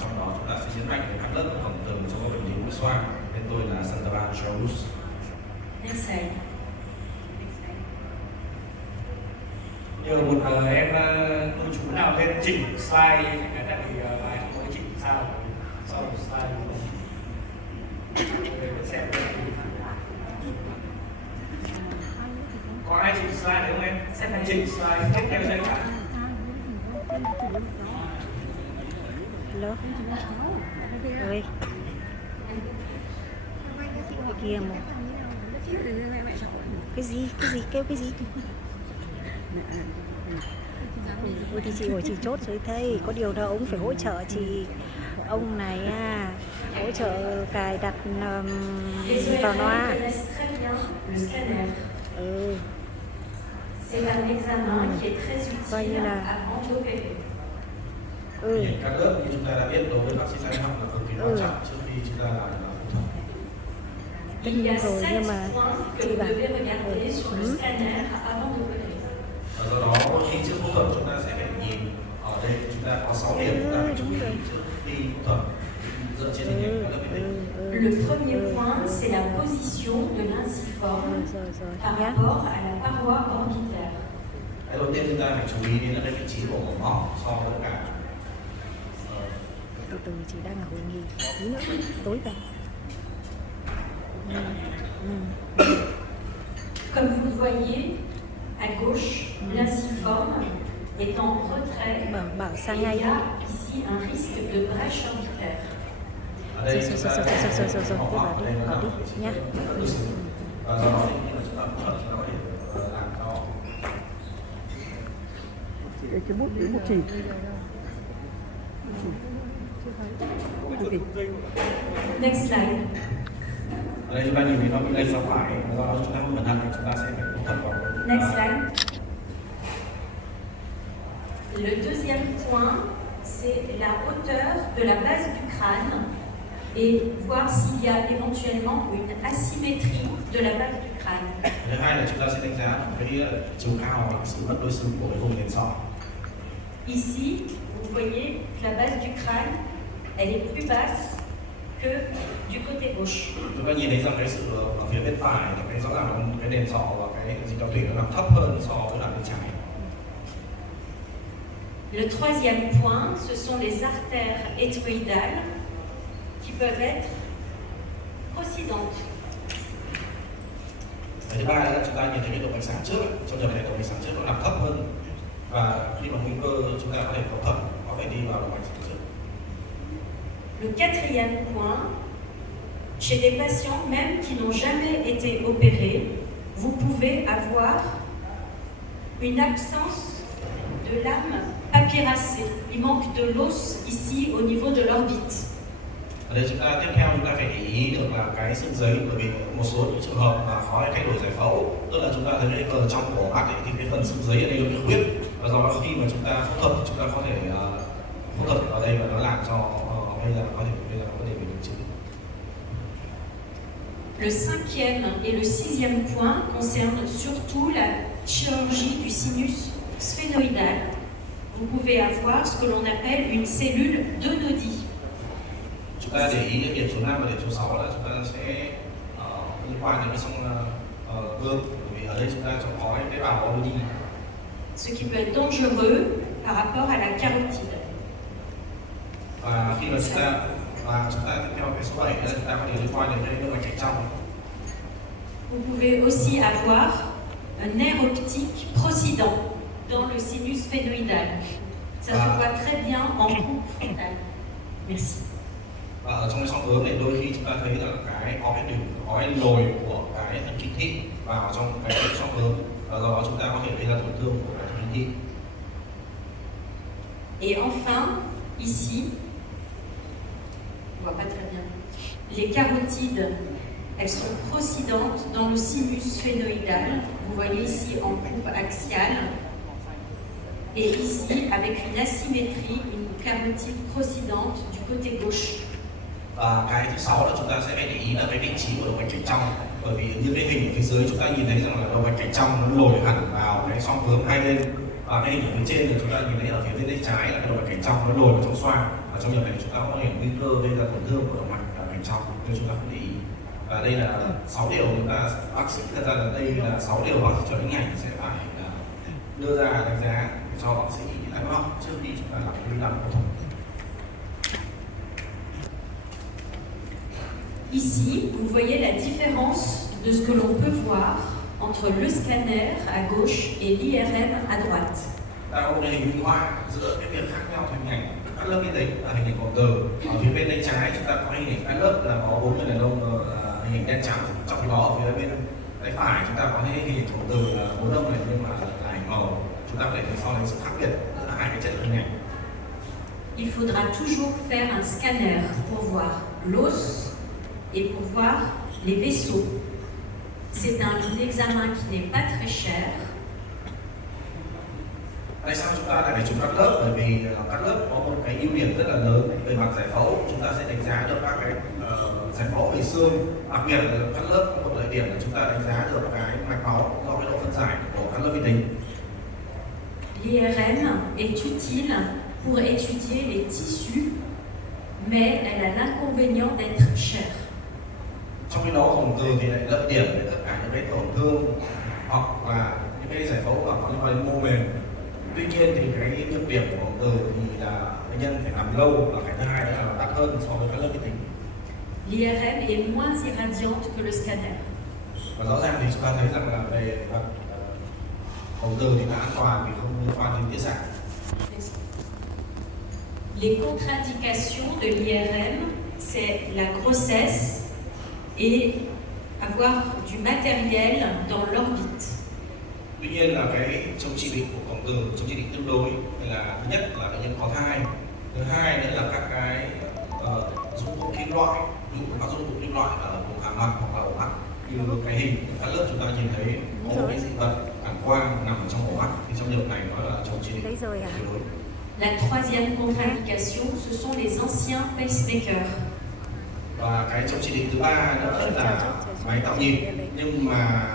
trong đó chúng ta sẽ nhấn mạnh đến các lớp cổng tường trong các bệnh lý mũi xoang. Bên tôi là Santavan Charus. Next slide. Nhờ một em cô chú nào lên chỉnh slide tại vì bài không có chỉnh sao sau slide để xem có ai chỉnh slide đấy không em? Xem là chỉnh slide tiếp theo đây cả. Hello. Ơi. Kia một. Cái gì kêu cái gì? Ôi thì chị bảo chị chốt rồi thầy, có điều là ông phải hỗ trợ chị, ông này hỗ trợ cài đặt vào loa. C'est un examen qui est très utile avant d'opérer. Các lớp như chúng ta đã biết đối với bác sĩ tai học là cực kỳ quan trọng trước khi chúng ta làm phẫu thuật. Tất nhiên rồi, nhưng mà chị bảo do đó khi trước phẫu thuật chúng ta sẽ phải nhìn ở đây chúng ta có 6 điểm chúng ta phải chú ý trước khi phẫu thuật dựa trên hình ảnh các lớp hình. Le premier point, c'est la position de l'inciforme par rapport à la paroi orbitaire. Cái đầu tiên chúng ta phải chú ý đến là cái vị trí của ổ móc so với cả. Từ chị đang ở hội nghị tí nữa tối về. Comme vous le voyez, à gauche, l'inciforme est en retrait et il y a ici un risque de brèche orbitaire. Rồi, cứ bảo đi nhá. Và do đó thì chúng ta phẫu thuật nó có thể làm cho cái bút chỉ. Next slide. ở đây chúng ta nhìn thấy nó bị lệch ra phải, do đó chúng ta không cẩn thận thì chúng ta sẽ phải phẫu thuật vào. Next slide. Le deuxième point, c'est la hauteur de la base du crâne et voir s'il y a éventuellement une asymétrie de la base du crâne. Thứ hai là chúng ta sẽ đánh giá cái chiều cao và sự bất đối xứng của cái vùng nền sọ. Ici, vous voyez que la base du crâne, elle est plus basse que du côté gauche. Chúng ta nhìn thấy rằng cái sự ở phía bên phải là cái rõ ràng là cái nền sọ và cái dịch đạo tủy nó nằm thấp hơn so với là bên trái. Le troisième point, ce sont les artères éthmoïdales qui peuvent être procidentes. Thứ ba là chúng ta nhìn thấy cái động mạch sản trước, trong trường hợp này động mạch sản trước nó nằm thấp hơn và khi mà nguy cơ chúng ta có thể phẫu thuật có thể đi vào động mạch sản trước. Le quatrième point, chez des patients même qui n'ont jamais été opérés, vous pouvez avoir une absence de lame papyracée. Il manque de l'os ici au niveau de l'orbite. Ở đây chúng ta tiếp theo chúng ta phải để ý được là cái sưng giấy, bởi vì một số những trường hợp mà khó thay đổi giải phẫu, tức là chúng ta thấy cái cờ trong cổ mắt ấy, thì cái phần sưng giấy ở đây nó bị khuyết và do đó khi mà chúng ta phẫu thuật thì chúng ta có thể phẫu thuật ở đây và nó làm cho bây giờ có thể về điều trị. Le cinquième et le sixième point concernent surtout la chirurgie du sinus sphénoïdal. Vous pouvez avoir ce que l'on appelle une cellule d'Onodi. Chúng ta để ý đến điểm số 5 và điểm số 6 là chúng ta sẽ liên quan đến cái sông gương, bởi vì ở đây chúng ta có cái tế bào Onodi. Ce qui peut être dangereux par rapport à la carotide. Và khi mà chúng ta tiếp theo cái số 7 là chúng ta có thể liên quan đến cái động mạch cảnh trong. Vous pouvez aussi avoir un nerf optique procident dans le sinus sphénoïdal. Ça se voit très bien en coupe frontale. Merci. Và ở trong cái song ướm này đôi khi chúng ta thấy là có cái lồi của cái thần kinh thị vào trong cái song ướm và do đó chúng ta có thể gây ra tổn thương của thần kinh thị. Et enfin, ici, on voit pas très bien, les carotides, elles sont procidentes dans le sinus sphénoïdal. Vous voyez ici en coupe axiale. Et ici, avec une asymétrie, une carotide procidente du côté gauche. Và cái thứ 6 là chúng ta sẽ phải để ý là cái vị trí của động mạch cảnh trong, bởi vì như cái hình ở phía dưới chúng ta nhìn thấy rằng là động mạch cảnh trong nó lồi hẳn vào cái song ướm hai bên, và cái hình ở phía trên là chúng ta nhìn thấy ở phía bên tay trái là cái động mạch cảnh trong nó lồi vào trong xoang, và và trong trường này chúng ta có thể nguy cơ gây ra tổn thương của động mạch và mạch trong nếu chúng ta không để ý. Và đây là 6 điều chúng ta bác sĩ thật ra là đây là 6 điều bác sĩ cho đến ngành sẽ phải đưa ra đánh giá cho bác sĩ tại học trước khi chúng ta làm phẫu thuật. Ici, vous voyez la différence de ce que l'on peut voir entre le scanner à gauche et l'IRM à droite. Ta có một hình minh họa giữa cái việc khác nhau hình ảnh cắt lớp vi tính và hình ảnh cổng từ. Ở phía bên tay trái chúng ta có hình ảnh cắt lớp là có 4 người đàn ông hình ảnh đen trắng, trong khi đó ở phía bên tay phải chúng ta có hình ảnh cổng từ là 4 ông này nhưng mà là hình màu. Chúng ta có thể thấy so với sự khác biệt giữa hai cái chất lượng hình ảnh. Il faudra toujours faire un scanner pour voir l'os et pour voir les vaisseaux. C'est un examen qui n'est pas très cher. Tại sao chúng ta lại phải chụp cắt lớp? Bởi vì cắt lớp có một cái ưu điểm rất là lớn về mặt giải phẫu. Chúng ta sẽ đánh giá được các cái giải phẫu về xương. Đặc biệt là cắt lớp có một lợi điểm là chúng ta đánh giá được cái mạch máu do cái độ phân giải của cắt lớp vi tính. L'IRM est utile pour étudier les tissus, mais elle a l'inconvénient d'être chère. Trong khi đó cổng từ thì lại lợi điểm về tất cả những cái tổn thương hoặc là những cái giải phẫu hoặc liên quan đến mô mềm. Tuy nhiên thì cái nhược điểm của cổng từ thì là bệnh nhân phải nằm lâu và cái thứ hai là đắt hơn so với các lớp vi tính. L'IRM est moins irradiante que le scanner. Và rõ ràng thì chúng ta thấy rằng là về mặt cổng từ thì là an toàn vì không liên quan đến tia xạ. Les contre-indications de l'IRM, c'est la grossesse et avoir du matériel dans l'orbite. Tuy nhiên là cái trong chỉ định của cổng từ, trong chỉ định tương đối là thứ nhất là bệnh nhân có thai, thứ hai nữa là các cái dụng cụ kim loại, ví dụ các dụng cụ kim loại ở vùng hàm mặt hoặc là ổ mắt, như cái hình các lớp chúng ta nhìn thấy có một cái dị vật phản quang nằm trong ổ mắt thì trong điều này nó là trong chỉ định tương đối. La troisième contre-indication, ce sont les anciens pacemakers. Và cái trong chỉ định thứ ba nữa là máy tạo nhịp, nhưng mà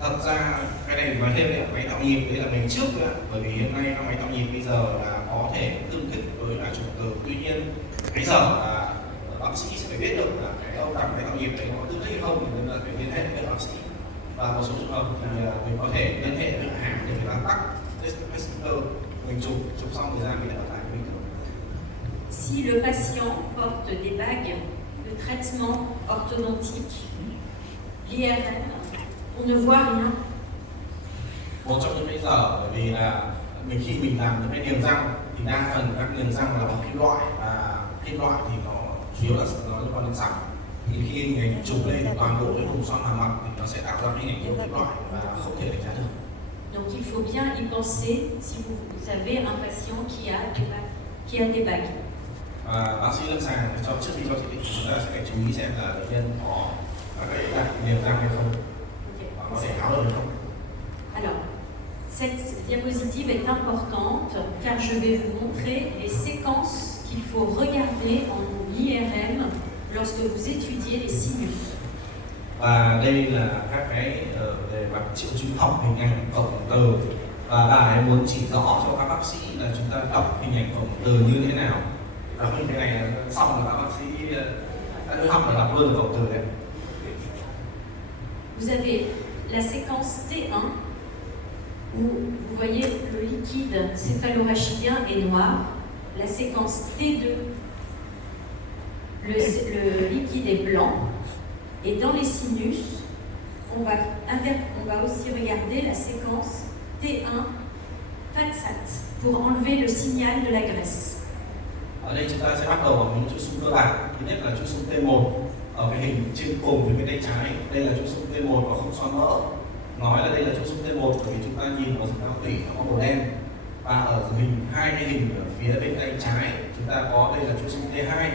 thật ra cái này nói thêm là máy tạo nhịp đấy là mình trước nữa, bởi vì hiện nay các máy tạo nhịp bây giờ là có thể tương thích với là trục từ. Tuy nhiên cái giờ là bác sĩ sẽ phải biết được là cái ông đặt máy tạo nhịp đấy có tương thích hay không thì nên là phải liên hệ với bác sĩ. Và một số trường hợp thì mình có thể liên hệ với hãng để người ta tắt pacemaker, mình chụp xong thời gian mình lại lại bình thường. Si le patient porte des bagues de traitement orthodontique, l'IRM, on ne voit rien. Một trong những cái giờ bởi vì là khi mình làm những cái niềng răng thì đa phần các niềng răng là bằng kim loại và kim loại thì nó chủ yếu là nó liên quan đến sắt. Thì khi mình chụp lên toàn bộ cái vùng xoang hàm mặt thì nó sẽ tạo ra hình ảnh nhiều kim loại và không thể đánh giá được. Donc il faut bien y penser si vous avez un patient qui a des bagues. Và bác sĩ lâm sàng trước khi cho chỉ định chúng ta sẽ phải chú ý xem là bệnh nhân có các cái đặt niềng răng hay không và có thể tháo được hay không. Alors, cette diapositive est importante car je vais vous montrer les séquences qu'il faut regarder en IRM lorsque vous étudiez les sinus. Và đây là các cái về mặt triệu chứng học hình ảnh cổng từ, và bà ấy muốn chỉ rõ cho các bác sĩ là chúng ta đọc hình ảnh cổng từ như thế nào. Đọc hình cái này là xong là các bác sĩ đã được học là đọc luôn cổng từ đấy. Vous avez la séquence T1 où vous voyez le liquide céphalorachidien est noir, la séquence T2 le liquide est blanc, et dans les sinus on va aussi regarder la séquence T1 FATSAT pour enlever le signal de la graisse. Ở đây chúng ta sẽ bắt đầu bằng những chuỗi xung cơ bản. Thứ nhất là chuỗi xung T1 ở cái hình trên cùng với bên tay trái. Đây là chuỗi xung T1 và không xoắn mỡ. Nói là đây là chuỗi xung T1 bởi vì chúng ta nhìn vào dịch não tủy nó có màu đen. Và ở hai cái hình ở phía bên tay trái chúng ta có đây là chuỗi xung T2.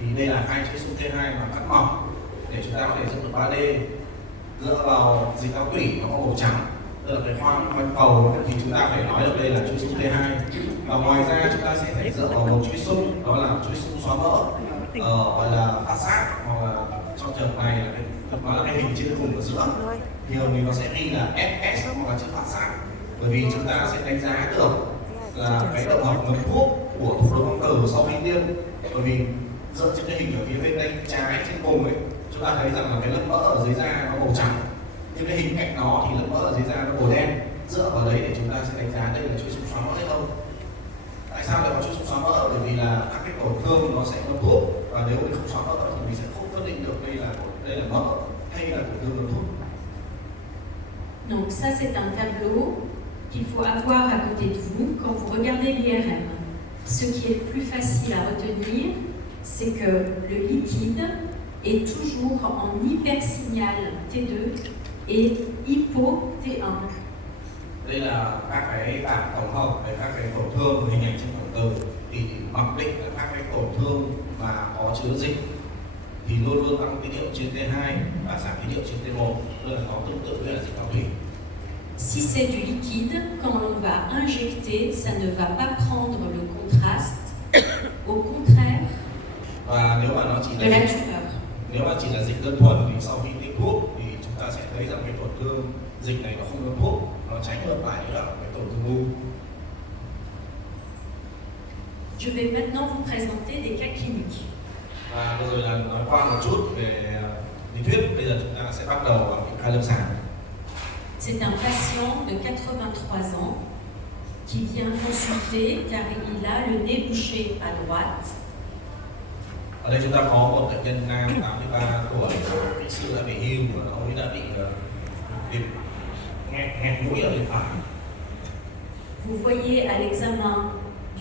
Thì đây là hai chuỗi xung T2 mà cắt mỏng để chúng ta có thể dựng được 3D. Dựa vào dịch não tủy nó có màu trắng, tức là cái khoang cầu thì chúng ta phải nói được đây là chuỗi xung T2. Và ngoài ra chúng ta sẽ phải dựa vào một chuỗi xung, đó là chuỗi xung xóa mỡ, gọi là phát sát, hoặc là trong trường hợp này nó là cái hình trên cùng ở giữa, thường thì nó sẽ ghi là FS hoặc là chữ phát sát, bởi vì chúng ta sẽ đánh giá được là cái độ hợp ngấm thuốc của thủ đô Quang Tử sau khi tiêm, bởi vì dựa trên cái hình ở phía bên tay trái trên cùng ấy, chúng ta thấy rằng là cái lớp mỡ ở dưới da nó màu trắng, nhưng cái hình cạnh nó thì lớp mỡ ở dưới da nó màu đen. Dựa vào đấy để chúng ta sẽ đánh giá đây là chuỗi sụp xóa mỡ hay không. Tại sao lại có chuỗi sụp xóa mỡ? Bởi vì là các cái tổn thương nó sẽ có thuốc, và nếu mình không xóa mỡ thì mình sẽ không phân định được đây là mỡ hay là tổn thương của thuốc. Donc ça c'est un tableau qu'il faut avoir à côté de vous quand vous regardez l'IRM. Ce qui est le plus facile à retenir, c'est que le liquide est toujours en hypersignal T2 et hypo T1. Đây là các cái bảng tổng hợp về các cái tổn thương của hình ảnh trên tổng từ, thì mặc định là các cái tổn thương mà có chứa dịch thì luôn luôn tăng tín hiệu trên T2 và giảm tín hiệu trên T1, tức là nó tương tự với là dịch cao thủy. Si c'est du liquide, quand on va injecter, ça ne va pas prendre le contraste. Au contraire Và nếu mà nó chỉ de la là dịch, tumeur. nếu mà chỉ là dịch đơn thuần thì sau khi tiêm thuốc thì chúng ta sẽ thấy rằng cái tổn thương dịch này nó không có thuốc, nó trái ngược lại là cái tổn thương u. Je vais maintenant vous présenter des cas cliniques. Và vừa rồi là nói qua một chút về lý thuyết, bây giờ chúng ta sẽ bắt đầu vào những ca lâm sàng. C'est un patient de 83 ans qui vient consulter car il a le nez bouché à droite. Ở đây chúng ta có một bệnh nhân nam 83 tuổi, kỹ sư đã về hưu và ông ấy đã bị nghẹt mũi ở bên phải. Vous voyez à l'examen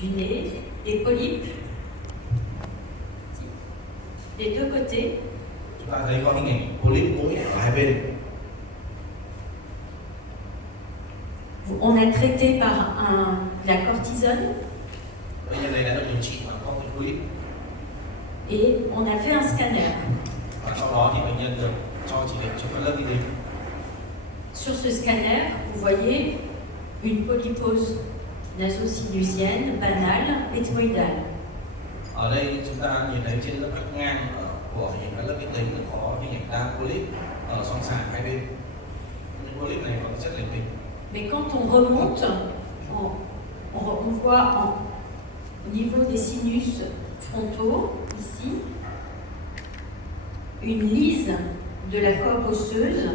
du nez des polypes des deux côtés. Chúng ta thấy có hình ảnh polyp mũi ở hai bên. On a traité par la cortisone Bệnh nhân này đã được điều trị bằng corticoid et on a fait un scanner. và sau đó thì bệnh nhân được cho chỉ định chụp các lớp vi tính. Sur ce scanner, vous voyez une polypose nasosinusienne banale ethmoïdale. Ở đây chúng ta nhìn thấy trên lớp cắt ngang của hình các lớp vi tính có hình ảnh đa polyp ở xoang xả hai bên. Những polyp này có chất lành tính. Mais quand on remonte, on voit au niveau des sinus frontaux, ici, une lise de la coque osseuse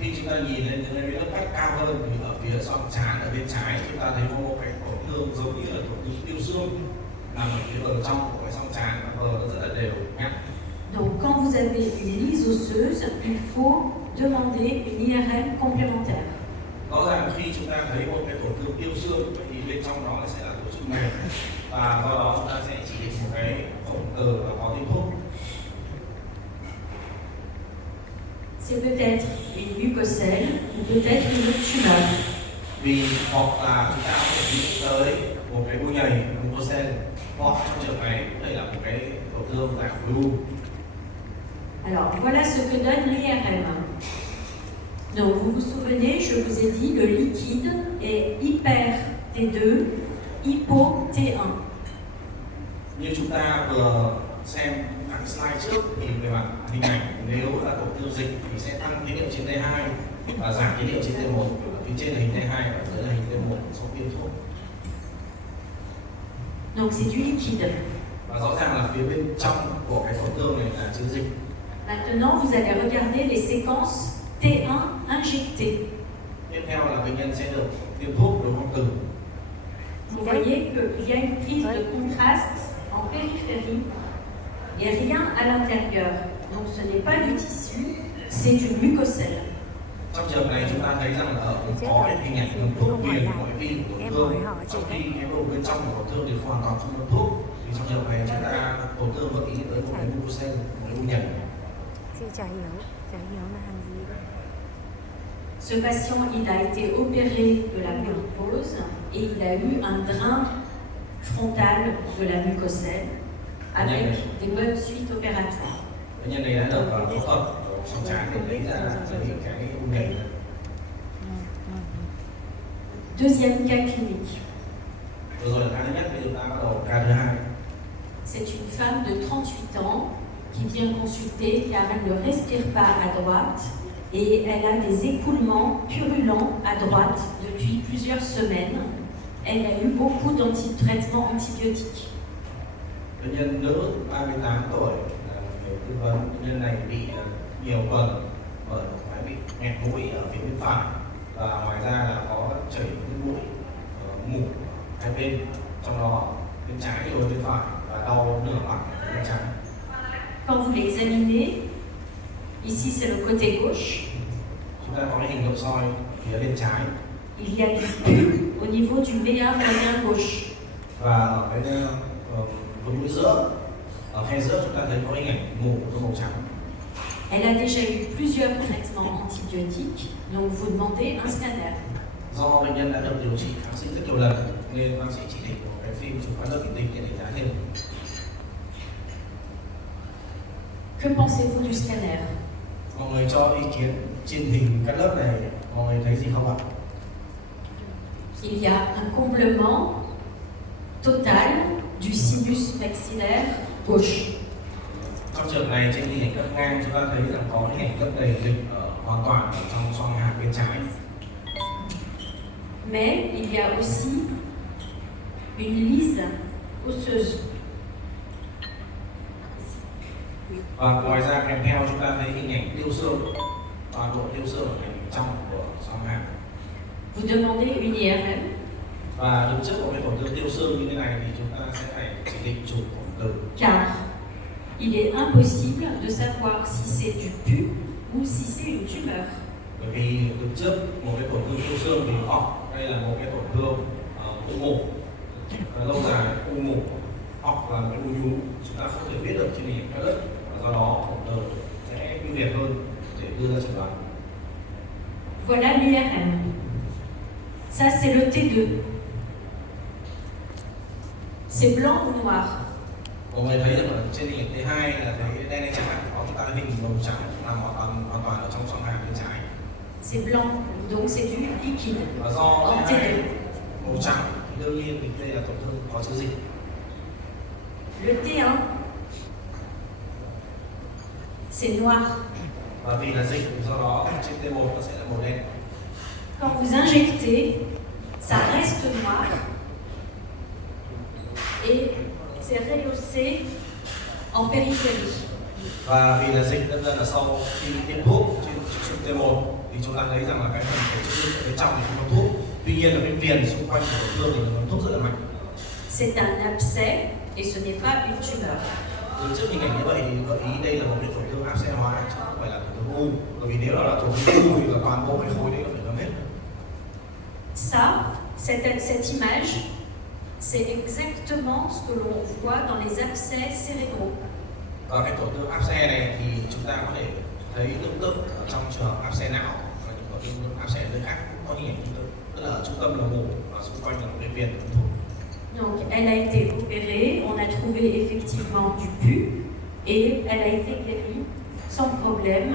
Khi chúng ta nhìn lên những cái lớp cắt cao hơn thì ở phía xoang trán ở bên trái chúng ta thấy có một cái tổn thương giống như là tổn thương tiêu xương nằm ở phía bờ trong của cái xoang trán, và bờ nó rất là đều nhẵn. Donc quand vous avez une lise osseuse, il faut demander une IRM complémentaire. Rõ ràng khi chúng ta thấy một cái tổn thương tiêu xương thì bên trong đó sẽ là tổ chức mềm, và do đó chúng ta sẽ chỉ định một cái phẫu từ và có tiêm thuốc. C'est peut-être une mucocèle ou peut-être une tumeur. Vì hoặc là chúng ta có thể nghĩ tới một cái u nhầy, mucocell, hoặc trong trường này đây là một cái tổn thương dạng khối u. Alors voilà ce que donne l'IRM. Donc vous vous souvenez, je vous ai dit le liquide est hyper T2, hypo T1. Như chúng ta vừa xem các slide trước thì về mặt hình ảnh, nếu là tổn thương dịch thì sẽ tăng tín hiệu trên T2 và giảm tín hiệu trên T1. Ở phía trên là hình T2 và dưới là hình T1 sau tiêm thuốc. Donc c'est du liquide. Và rõ ràng là phía bên trong của cái tổn thương này là chứa dịch. Maintenant vous allez regarder les séquences T1 injectées. Tiếp theo là bệnh nhân sẽ được tiêm thuốc đối hoang tử. Vous voyez qu'il y a une prise de contraste en périphérie et rien à l'intérieur. Donc ce n'est pas du tissu, c'est du mucocèle. Trong trường này chúng ta thấy rằng là có cái hình ảnh đường thuốc viền ngoại vi của tổn thương, trong khi cái độ bên trong của tổn thương thì hoàn toàn không có thuốc. Thì trong trường này chúng ta tổn thương gợi ý tới một cái mucocell, một cái u nhầy. Chị chả hiểu là hàng gì đấy. Ce patient, il a été opéré de la polypose et il a eu un drain frontal de la mucocèle avec des bonnes suites opératoires. Bệnh nhân này đã được phẫu thuật xoang trán để lấy ra cái u nhầy. Deuxième cas clinique. Vừa rồi là ca thứ nhất, bây giờ chúng ta bắt đầu ca thứ hai. C'est une femme de 38 ans qui vient consulter car elle ne respire pas à droite et elle a des écoulements purulents à droite depuis plusieurs semaines. elle a eu beaucoup traitements antibiotiques. Bệnh nhân nữ 38 tuổi là người tư vấn. Bệnh nhân này bị nhiều tuần bởi một cái bị nghẹt mũi ở phía bên phải, và ngoài ra là có chảy nước mũi, mủ hai bên, trong đó bên trái rồi bên phải, và đau nửa mặt bên trái. Quand vous l'examinez, ici c'est le côté gauche, Chúng ta có cái hình nội soi phía bên trái, il y a du pus au niveau du méa moyen gauche. và ở cái vùng mũi giữa, ở khe giữa chúng ta thấy có hình ảnh mủ màu trắng. Elle a déjà eu plusieurs traitements antibiotiques, donc vous demandez un scanner. Do bệnh nhân đã được điều trị kháng sinh rất nhiều lần nên bác sĩ chỉ định một cái phim chụp quang lớp vi tính để đánh giá thêm. Que pensez-vous du scanner? Mọi người cho ý kiến trên hình cắt lớp này, mọi người thấy gì không ạ? Il y a un comblement total du sinus maxillaire gauche. Trong trường này trên hình ảnh cắt ngang chúng ta thấy rằng có hình ảnh cắt đầy dịch hoàn toàn ở trong xoang hàm bên trái. Mais il y a aussi une lise osseuse. Và ngoài ra kèm theo chúng ta thấy hình ảnh tiêu xương, toàn bộ tiêu xương ở trong của xoang hàm. Vous demandez une IRM. Và đứng trước một cái tổn thương tiêu xương như thế này thì chúng ta sẽ phải chỉ định chụp tổn thương. Car il est impossible de savoir si c'est du pus ou si c'est une tumeur. Bởi vì đứng trước một cái tổn thương tiêu xương thì hoặc đây là một cái tổn thương u mủ lâu dài, u mủ hoặc là một cái u nhú, chúng ta không thể biết được trên hình ảnh cắt lớp, và do đó tổn thương sẽ ưu việt hơn để đưa ra chẩn đoán. Voilà l'IRM. Ça c'est le T2. C'est blanc ou noir? Mọi người thấy rằng ở trên hình ảnh T2 là thấy đen hay trắng, có chúng ta thấy hình màu trắng nằm hoàn toàn ở trong xoang hàm bên trái. C'est blanc, donc c'est du liquide. Và do En T2 T2. màu trắng thì đương nhiên thì đây là tổn thương có chứa dịch. Le T1, c'est noir. Và vì là dịch thì do đó trên T1 nó sẽ là màu đen. Quand vous injectez, ça reste noir et c'est rehaussé en périphérie. Và vì là dịch nên là sau khi tiêm thuốc trên T1 thì chúng ta thấy rằng là cái phần thể chứa dịch ở bên trong thì không có thuốc. Tuy nhiên là bên viền xung quanh của tổn thương thì nó có thuốc rất là mạnh. C'est un abcès et ce n'est pas une tumeur. Từ trước hình ảnh như vậy thì gợi ý đây là một cái tổn thương áp xe hóa chứ không phải là tổn thương u. Bởi vì nếu là tổn thương u thì là toàn bộ cái khối đấy nó phải ngấm hết. Ça, cette image, c'est exactement ce que l'on voit dans les abcès cérébraux. Và cái tổn thương áp xe này thì chúng ta có thể thấy tương tự ở trong trường hợp áp xe não, và những tổn thương áp xe nơi khác cũng có hình ảnh tương tự, tức là ở trung tâm là mủ và xung quanh là một cái viền ung thư. Donc, elle a été opérée, on a trouvé effectivement du pus et elle a été guérie sans problème.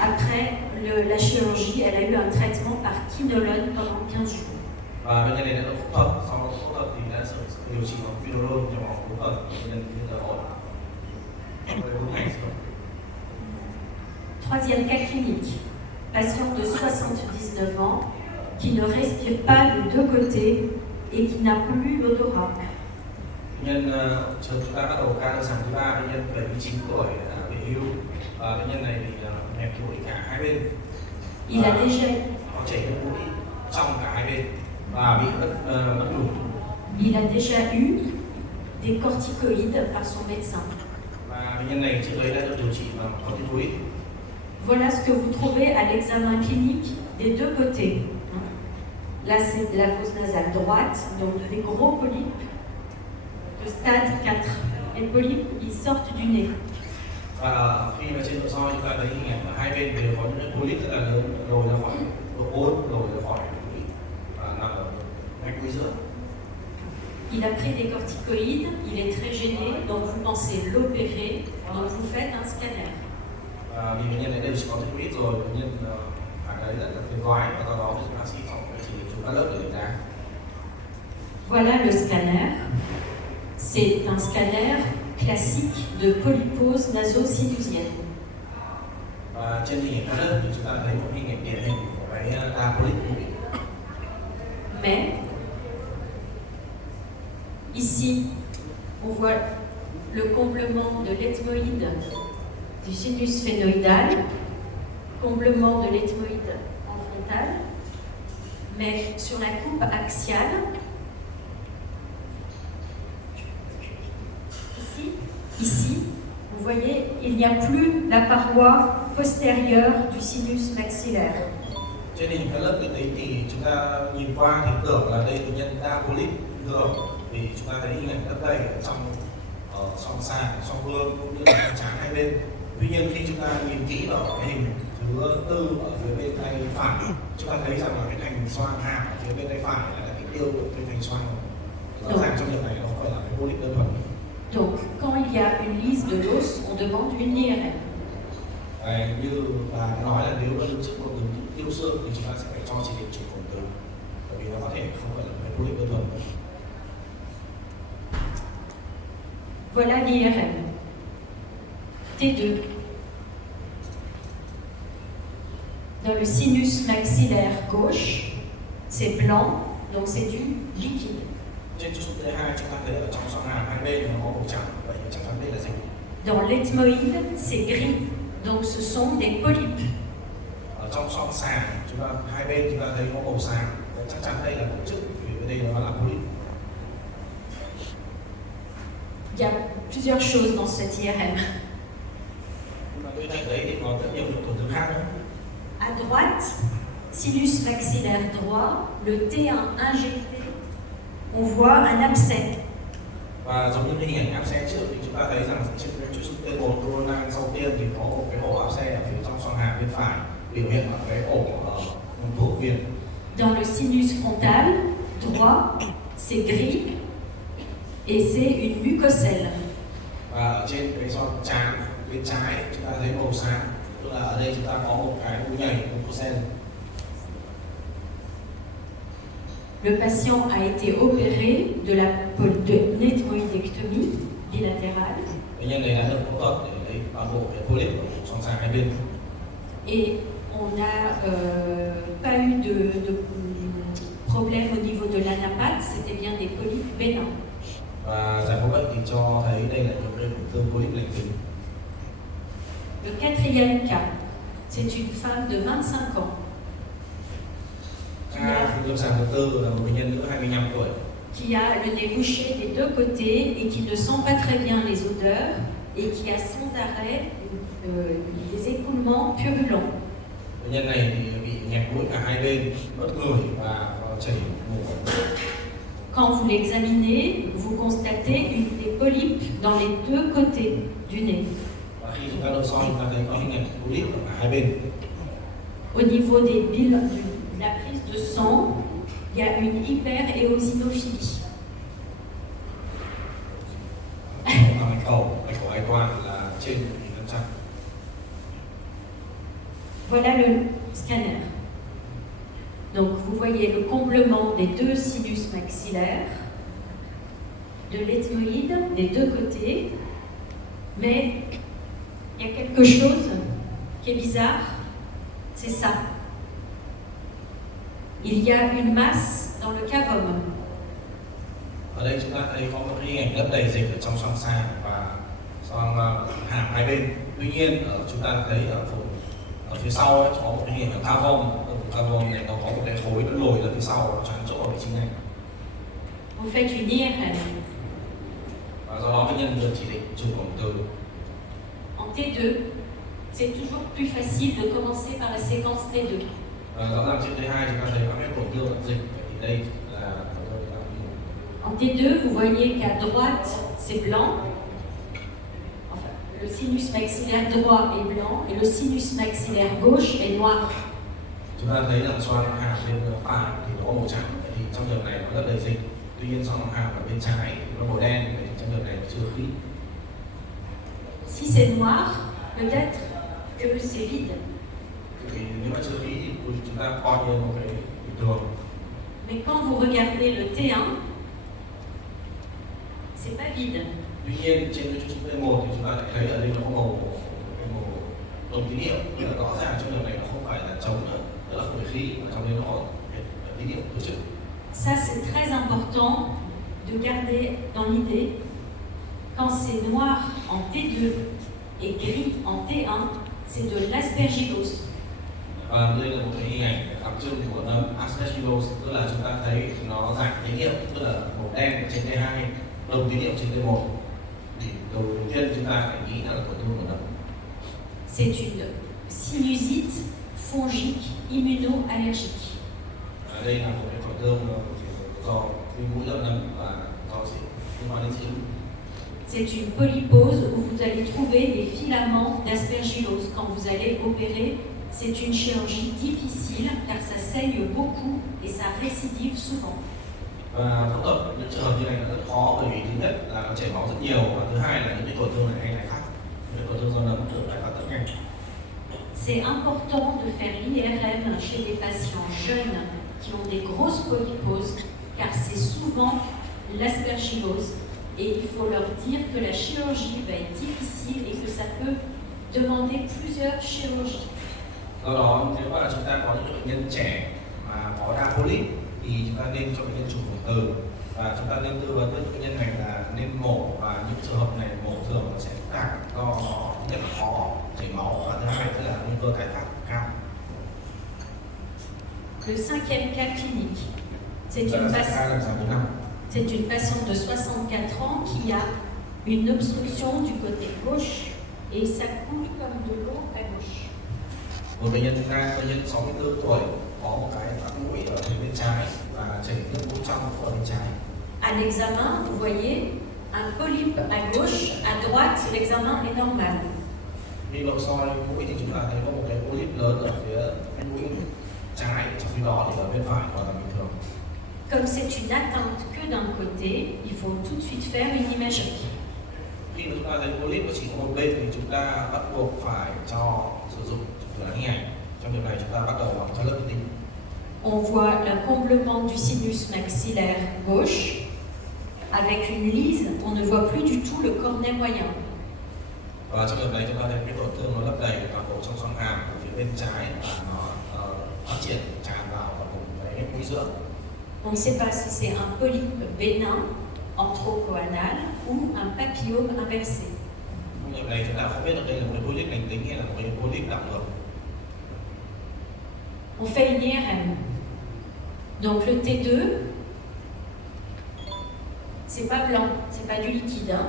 Après la chirurgie, elle a eu un traitement par quinolone pendant 15 jours. Và bệnh nhân này đã được phẫu thuật, sau đó phẫu thuật thì đã điều trị bằng quinolone trong vòng 4 tuần, bệnh nhân bây giờ ổn. Troisième cas clinique, patient de 79 ans qui ne respire pas de deux côtés et qui n'a plus l'odorat. Bệnh nhân chúng ta bắt đầu ca lâm sàng thứ 3, bệnh nhân 79 tuổi đã về hưu, và bệnh nhân này thì nghẹt mũi cả hai bên. Il a déjà, Có chảy nước mũi trong cả hai bên và bị mất ngủ. il a déjà eu des corticoïdes par son médecin. Và bệnh nhân này trước đấy đã được điều trị bằng corticoid. Voilà ce que vous trouvez à l'examen clinique des deux côtés. Là, c'est de la fosse nasale droite, donc des gros polypes de stade 4. Les polypes, ils sortent du nez. Và khi mà trên nội soi chúng ta thấy hình ảnh ở hai bên đều có những cái polyp rất là lớn lồi ra khỏi độ ốn, lồi ra khỏi mũi và nằm ở mạch mũi giữa. Il a pris des corticoïdes, il est très gêné, donc vous pensez l'opérer, donc vous faites un scanner. Và vì bệnh nhân này đều chỉ có corticoid rồi, bệnh nhân phải đấy rất là phiền toái, và do đó thì bác sĩ phòng phải chỉ định chụp các lớp để đánh giá. Voilà le scanner. C'est un scanner classique de polypose naso-sinusienne. Và trên hình ảnh các lớp thì chúng ta thấy một hình ảnh điển hình của cái đa polyp mũi. Mais Ici, on voit le comblement de l'ethmoïde du sinus phénoïdal, comblement de l'ethmoïde en frontal, mais sur la coupe axiale. Ici, vous voyez, il n'y a plus la paroi postérieure du sinus maxillaire. Trên hình cái lớp đấy thì chúng ta nhìn qua thì tưởng là đây bệnh nhân đa polyp thường, vì chúng ta thấy hình ảnh đất đầy ở trong song sàng, song vương cũng như là trong trán hai bên. Tuy nhiên khi chúng ta nhìn kỹ vào cái hình thứ tư ở phía bên tay phải, chúng ta thấy rằng là cái thành xoang hàm ở phía bên tay phải là cái tiêu của cái thành xoang. Rõ ràng trong trường này nó không phải là cái polyp đơn thuần. Donc, quand il y a une lise de l'os, on demande une IRM. Như bà nói là nếu mà đứng trước một đường tiêu xương thì chúng ta sẽ phải cho chỉ định chụp cộng từ, bởi vì nó có thể không phải là cái polyp đơn thuần. Voilà l'IRM. T2. Dans le sinus maxillaire gauche, c'est blanc, donc c'est du liquide. Trên chụp T2 chúng ta thấy ở trong xoang hàm hai bên nó có màu trắng, vậy thì chắc chắn đây là dịch. Dans l'ethmoïde, c'est gris, donc ce sont des polypes. Ở trong xoang sàng chúng ta hai bên chúng ta thấy có màu xám, chắc chắn đây là tổ chức, vì bên đây nó là polyp. Il y a plusieurs choses dans cette IRM. Bên cạnh đấy thì có rất nhiều những tổn thương khác nữa. À droite, sinus maxillaire droit, le T1 injecté, on voit un abcès. Và giống như cái hình ảnh áp xe trước thì chúng ta thấy rằng trên cái chữ T1 corona sau tiên thì có một cái ổ áp xe ở phía trong xoang hàm bên phải, biểu hiện là cái ổ mông thuộc viên. Dans le sinus frontal droit, c'est gris et c'est une mucocèle. Và ở trên cái xoang trán bên trái chúng ta thấy màu xám, tức là ở đây chúng ta có một cái u nhảy, một mucocèle. Le patient a été opéré de une ethmoïdectomie bilatérale. Bệnh nhân này đã được phẫu thuật để lấy toàn bộ cái polyp ở xoang sàng hai bên. Et on n'a pas eu de problème au niveau de l'anapathe, c'était bien des polypes bénins. Và giải phẫu bệnh thì cho thấy đây là những cái tổn thương polyp lành tính. Le quatrième cas, c'est une femme de 25 ans. Ca phụ lâm sàng thứ tư là một bệnh nhân nữ 25 tuổi. Qui a le nez bouché des deux côtés et qui ne sent pas très bien les odeurs et qui a sans arrêt des écoulements purulents. Bệnh nhân này thì bị nghẹt mũi cả hai bên, mất ngửi và chảy mù. Quand vous l'examinez, vous constatez des polypes dans les deux côtés du nez. Và khi chúng ta nội soi chúng ta thấy có hình ảnh polyp ở cả hai bên. Au niveau des bilans, la prise de sang, il y a une hyperéosinophilie. Mạch khẩu ai quan là trên 1.500. Voilà le scanner. Donc vous voyez le comblement des deux sinus maxillaires, de l'ethmoïde des deux côtés, mais il y a quelque chose qui est bizarre, c'est ça. Il y a une masse dans le cavum. Ở đây chúng ta thấy có một cái hình ảnh lấp đầy dịch ở trong xoang sàng và xoang hàm hai bên. Tuy nhiên ở chúng ta thấy ở phía sau ấy, có một cái hình ảnh cavum. Ở cavum này nó có một cái khối nó lồi ra phía sau, nó choáng chỗ ở vị trí này. Vous faites une IRM. Và do đó bệnh nhân được chỉ định chụp cộng từ. En T2, c'est toujours plus facile de commencer par la séquence T2. Rõ ràng trên T2 chúng ta thấy các tổn thương ở dịch, thì đây là En T2, vous voyez qu'à droite, c'est blanc. Enfin, le sinus maxillaire droit est blanc et le sinus maxillaire gauche est noir. Chúng ta thấy là xoang hàm bên phải thì nó có màu trắng, thì trong trường này nó rất đầy dịch. Tuy nhiên xoang hàm ở bên trái thì nó màu đen, thì trong trường này nó chưa khí. Si c'est noir, peut-être que c'est vide. Vì nếu mà chưa khí thì chúng ta coi như một cái bình thường. Mais quand vous regardez le T1, c'est pas vide. Tuy nhiên trên cái chụp T1 thì chúng ta lại thấy ở đây nó có màu đồng tín hiệu, tức là rõ ràng trong trường này nó không phải là trống nữa, đó là không phải khí, mà trong đây nó có tín hiệu tổ chức. Ça, c'est très important de garder dans l'idée, quand c'est noir en T2 et gris en T1, c'est de l'aspergillose. Và đây là một cái hình ảnh đặc trưng của nấm aspergillose, tức là chúng ta thấy nó dạng tín hiệu, tức là màu đen trên T2, đồng tín hiệu trên T1. Thì đầu tiên chúng ta phải nghĩ là tổn thương của nấm. C'est une sinusite fongique immunoallergique. Đây là một cái tổn thương do viêm mũi đậu nấm và do gì liên quan đến dị ứng. C'est une polypose où vous allez trouver des filaments d'aspergillose. Quand vous allez opérer, c'est une chirurgie difficile car ça saigne beaucoup et ça récidive souvent. Và phẫu thuật những trường hợp như này là rất khó, bởi vì thứ nhất là nó chảy máu rất nhiều, và thứ hai là những cái tổn thương này hay tái phát. Những tổn thương do nấm thường tái phát rất nhanh. C'est important de faire l'IRM chez des patients jeunes qui ont des grosses polyposes car c'est souvent l'aspergillose et il faut leur dire que la chirurgie va être difficile et que ça peut demander plusieurs chirurgies. Do đó nếu mà chúng ta có những bệnh nhân trẻ mà có đa polyp thì chúng ta nên cho bệnh nhân chụp vùng từ, và chúng ta nên tư vấn với bệnh nhân này là nên mổ, và những trường hợp này mổ thường nó sẽ phức tạp do nó thứ nhất là khó chảy máu, và thứ hai là nguy cơ tái phát cao. Le cinquième cas clinique, c'est Đó une, là ca lần thứ 5. c'est une patiente de 64 ans qui a une obstruction du côté gauche et ça coule comme de l'eau à gauche. Một bệnh nhân bệnh nhân 64 tuổi có một cái tắc mũi ở bên trái và chảy nước mũi trong ở bên trái. À l'examen, vous voyez un polype à gauche, à droite, l'examen est normal. Khi nội soi mũi thì chúng ta thấy có một cái polyp lớn ở phía bên mũi trái, trong khi đó thì ở bên phải hoàn toàn bình thường. Comme c'est une atteinte que d'un côté, il faut tout de suite faire une imagerie. Khi mà chúng ta thấy polyp nó chỉ có một bên thì chúng ta bắt buộc phải cho sử dụng hình ảnh. Trong việc này chúng ta bắt đầu bằng cho lớp vi tính. On voit l'encomblement du sinus maxillaire gauche. Avec une lise, on ne voit plus du tout le cornet moyen. Và trong việc này chúng ta thấy cái tổn thương nó lấp đầy toàn bộ trong xoang hàm ở phía bên trái, và nó phát triển tràn vào vùng cái mũi giữa. On ne sait pas si c'est un polype bénin, enterocoanal ou un papillome inversé. Trong việc này chúng ta không biết được đây là một cái polyp lành tính hay là một cái polyp đảo ngược. On fait une IRM. Donc le T2, c'est pas blanc, c'est pas du liquide. Hein.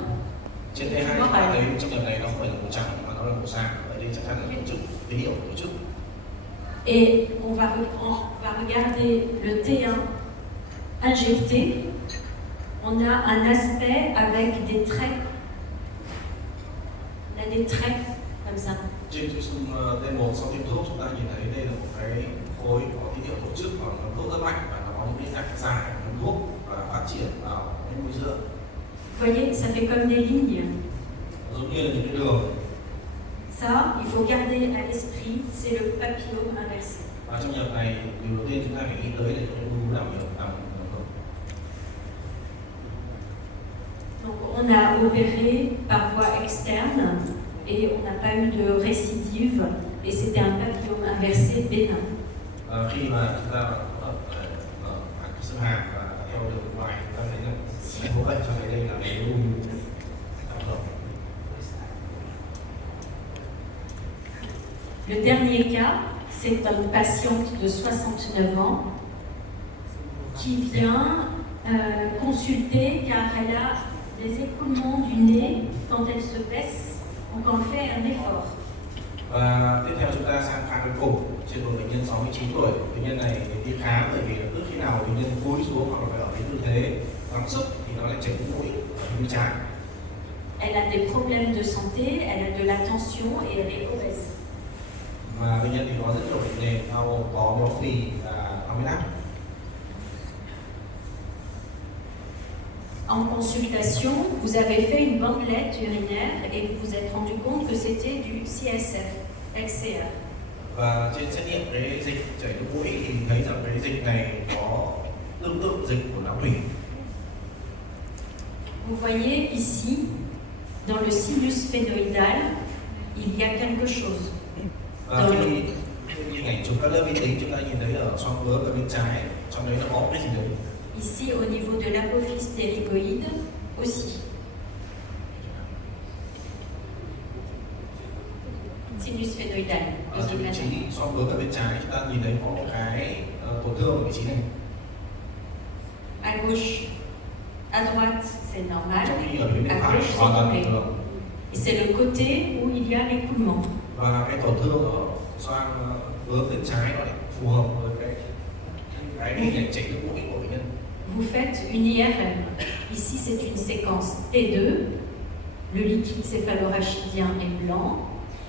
Trên T2 chúng ta thấy trong việc này nó không phải là màu trắng mà nó là màu xám. Ở đây chắc chắn là tổ chức, tín hiệu tổ chức. Et on va regarder le T1 injecté. On a un aspect avec des traits. On a des traits comme ça. Trên cái xung T1 sau tiêm thuốc chúng ta nhìn thấy đây là một cái khối có tín hiệu tổ chức, và nó thuốc rất mạnh và nó có những cái rạch dài của thuốc và phát triển vào cái mũi giữa. Vous voyez, ça fait comme des lignes. Giống như là những cái đường. Ça, il faut garder à l'esprit, c'est le papillome inversé. Và trong trường này, điều đầu tiên chúng ta phải nghĩ tới là những cái đảo ngược. Donc on a opéré par voie externe et on n'a pas eu de récidive et c'était un papillome inversé bénin. Khi mà chúng ta cái xương hàm và theo đường ngoài, chúng ta thấy là cái bộ bệnh trong đây là cái u đảo ngược. Le dernier cas, c'est une patiente de 69 ans qui vient consulter car elle a des écoulements du nez quand elle se baisse ou quand elle fait un effort. Và tiếp theo chúng ta sang khám cuối cùng trên một bệnh nhân 69 tuổi. Bệnh nhân này đi khám bởi vì cứ khi nào bệnh nhân cúi xuống hoặc là phải ở cái tư thế gắng sức thì nó lại chảy mũi ở mũi trái. Elle a des problèmes de santé, elle a de la tension et elle est obèse. Và bệnh nhân thì có rất nhiều bệnh nền, bao có béo phì và tăng huyết áp. En consultation, vous avez fait une bandelette urinaire et vous vous êtes rendu compte que c'était du CSF, LCR. Và trên xét nghiệm cái dịch chảy nước mũi thì thấy rằng cái dịch này có tương tự dịch của não thủy. Vous voyez ici, dans le sinus phénoïdal, il y a quelque chose. Và khi hình ảnh chụp các lớp vi tính chúng ta nhìn thấy ở xoang bướu ở bên trái, trong đấy nó có cái gì đấy. Ici, au niveau de l'apophyse ptérygoïde aussi. Sinus phénoïdal, Ở trên vị trí so với cả bên trái chúng ta nhìn thấy có một cái tổn thương ở vị trí này. À gauche, à droite, c'est normal. Trong khi ở phía bên À phải gauche, c'est hoàn toàn bình complet. thường. Et c'est le côté où il y a l'écoulement. Và cái tổn thương ở xoang hướng bên trái nó lại phù hợp với cái hình ảnh chảy nước mũi của bệnh nhân. Vous faites une IRM. Ici, c'est une séquence T2. Le liquide céphalorachidien est blanc.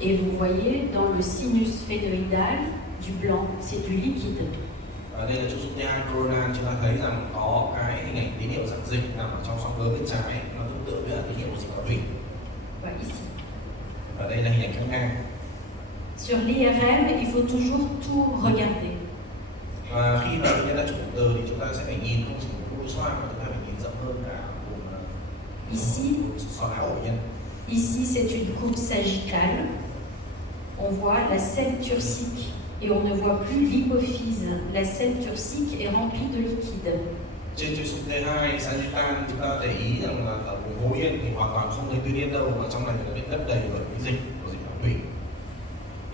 Et vous voyez dans le sinus phénoïdal du blanc, c'est du liquide. Và đây là trục xúc T2 coronal, chúng ta thấy rằng có cái hình ảnh tín hiệu dạng dịch nằm ở trong xoang hướng bên trái, nó tương tự với tín hiệu của dịch quả thủy. Voilà, ici. Và đây là hình ảnh căng ngang. Sur l'IRM, il faut toujours tout regarder. Và khi mà bệnh nhân đã chụp từ thì chúng ta sẽ phải nhìn không chỉ một mũi xoang mà chúng ta phải nhìn rộng hơn cả vùng Ici, xoang não của bệnh nhân. Ici, c'est une coupe sagittale. On voit la selle turcique et on ne voit plus l'hypophyse. La selle turcique est remplie de liquide. Trên trục xúc T2 sagittal chúng ta để ý rằng là ở vùng hố yên thì hoàn toàn không thấy tuyến yên đâu, và trong này nó bị lấp đầy bởi cái dịch của dịch quả thủy.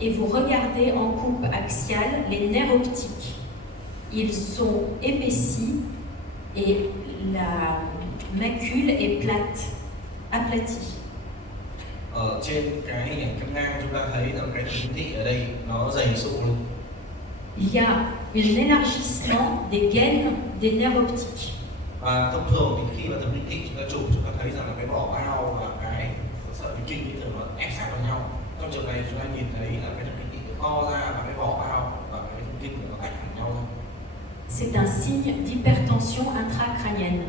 Et vous regardez en coupe axiale les nerfs optiques. Ils sont épaissis et la macule est plate, aplatie. Ở trên cái hình ảnh căng ngang chúng ta thấy rằng cái thính thị ở đây nó dày sụ lên. Il y a un élargissement des gaines des nerfs optiques. Và thông thường thì khi mà thẩm định thị chúng ta chụp, chúng ta thấy rằng là cái vỏ bao và cái sợi thần kinh thì thường nó ép sát vào nhau. Trong trường này chúng ta nhìn thấy là cái thẩm định thị nó to ra và cái vỏ bao và cái thần kinh nó tách hẳn nhau ra. C'est un signe d'hypertension intracrânienne.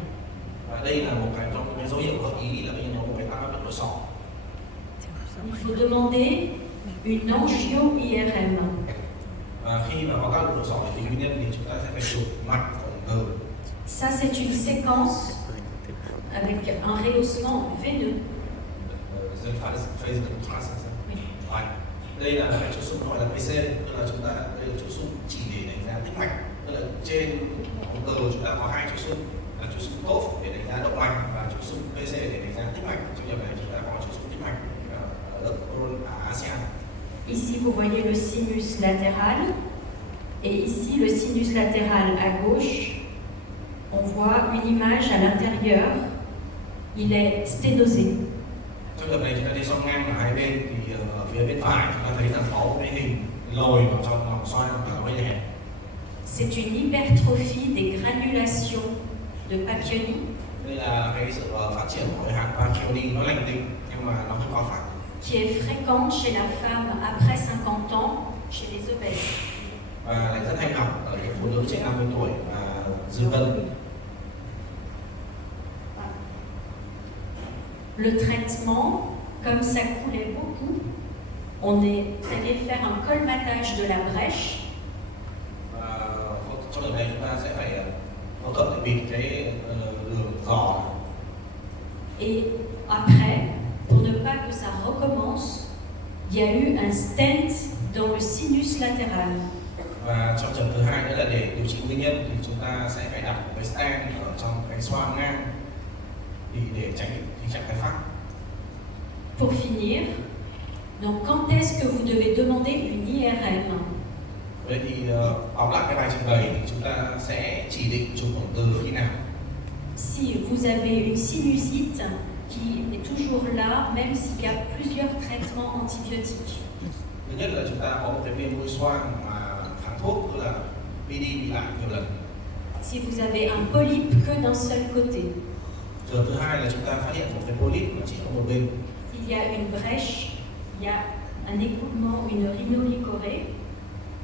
Và đây là một cái trong cái dấu hiệu gợi ý là bệnh nhân có một cái tăng áp lực nội sọ. Il faut demander une angio-IRM. Và khi mà có tăng áp lực nội sọ thì nguyên nhân thì chúng ta sẽ phải chụp mạch ống từ. Ça, c'est une séquence avec un rehaussement veineux. Đây là cái trục xúc gọi là PC, tức là chúng ta đây là trục xúc chỉ để đánh giá tĩnh mạch. Tức là trên ống từ chúng ta có hai trục xúc, là trục xúc tốt để đánh giá động mạch và trục xúc PC để đánh giá tĩnh mạch. Trong trường này chúng ta có trục xúc tĩnh mạch ở lớp ASEAN. Ici, vous voyez le sinus latéral. Et ici, le sinus latéral à gauche. On voit une image à l'intérieur. Il est sténosé. Trong trường này chúng ta đi xoang ngang ở hai bên thì ở phía bên phải chúng ta thấy rằng có một cái hình lồi vào trong lòng xoang và nó hơi hẹp. C'est une hypertrophie des granulations de Pacchioni. Đây là cái sự phát triển của cái hạt Pacchioni, nó lành tính nhưng mà nó hơi co phẳng. Qui est fréquente chez la femme après 50 ans, chez les obèses. Và lại rất hay gặp ở những phụ nữ trên 50 tuổi và dư cân. Le traitement, comme ça coulait beaucoup, on est allé faire un colmatage de la brèche. Và trong lần này chúng ta sẽ phải phẫu thuật để bịt cái đường giò. Et après, pour ne pas que ça recommence, il y a eu un stent dans le sinus latéral. Và trong trường thứ hai nữa là để điều trị nguyên nhân thì chúng ta sẽ phải đặt một cái stent ở trong cái xoang ngang thì để tránh tình trạng tái phát. Pour finir, donc quand est-ce que vous devez demander une IRM? Vậy thì tóm lại cái bài trình bày thì chúng ta sẽ chỉ định chụp ống từ khi nào? Si vous avez une sinusite qui est toujours là, même s'il y a plusieurs traitements antibiotiques. Thứ nhất là chúng ta có một cái viêm mũi xoang mà kháng thuốc, tức là đi lại nhiều lần. Si vous avez un polype que d'un seul côté. Trường thứ hai là chúng ta phát hiện một cái polyp mà chỉ có một bên. Il y a une brèche, il y a un écoulement, une rhinolicorée.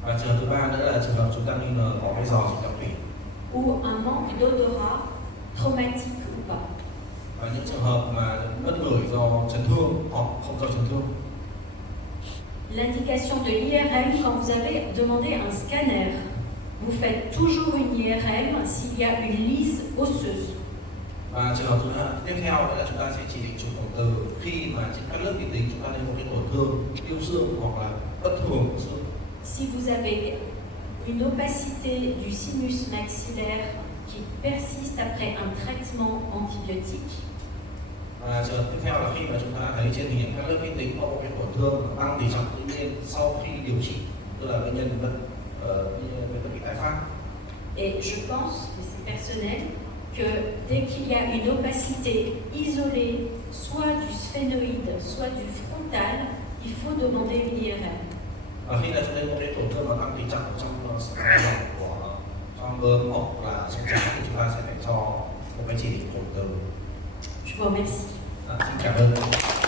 Và trường thứ ba nữa là trường hợp chúng ta nghi ngờ có cái giò dịch thủy. Ou un manque d'odorat traumatique ou pas. Và những trường hợp mà mất ngửi do chấn thương hoặc không do chấn thương. L'indication de l'IRM, quand vous avez demandé un scanner, vous faites toujours une IRM s'il y a une lyse osseuse. Và trường hợp tiếp theo là chúng ta sẽ chỉ định chụp ống từ khi mà trên các lớp vi tính chúng ta thấy một cái tổn thương tiêu xương hoặc là bất thường của xương. Si vous avez une opacité du sinus maxillaire qui persiste après un traitement antibiotique. Và trường tiếp theo là khi mà chúng ta thấy trên hình ảnh các lớp vi tính có một cái tổn thương tăng tỷ trọng tự nhiên sau khi điều trị, tức là bệnh nhân vẫn bị tái phát. Et je pense, mais c'est personnel, que dès qu'il y a une opacité isolée, soit du sphénoïde, soit du frontal, il faut demander une IRM. Và khi là chúng ta có cái tổn thương nó tăng tỷ trọng trong lòng của trong bơm hoặc là trong trán thì chúng ta sẽ phải cho một cái chỉ định cồn từ. Je vous remercie. Xin cảm ơn.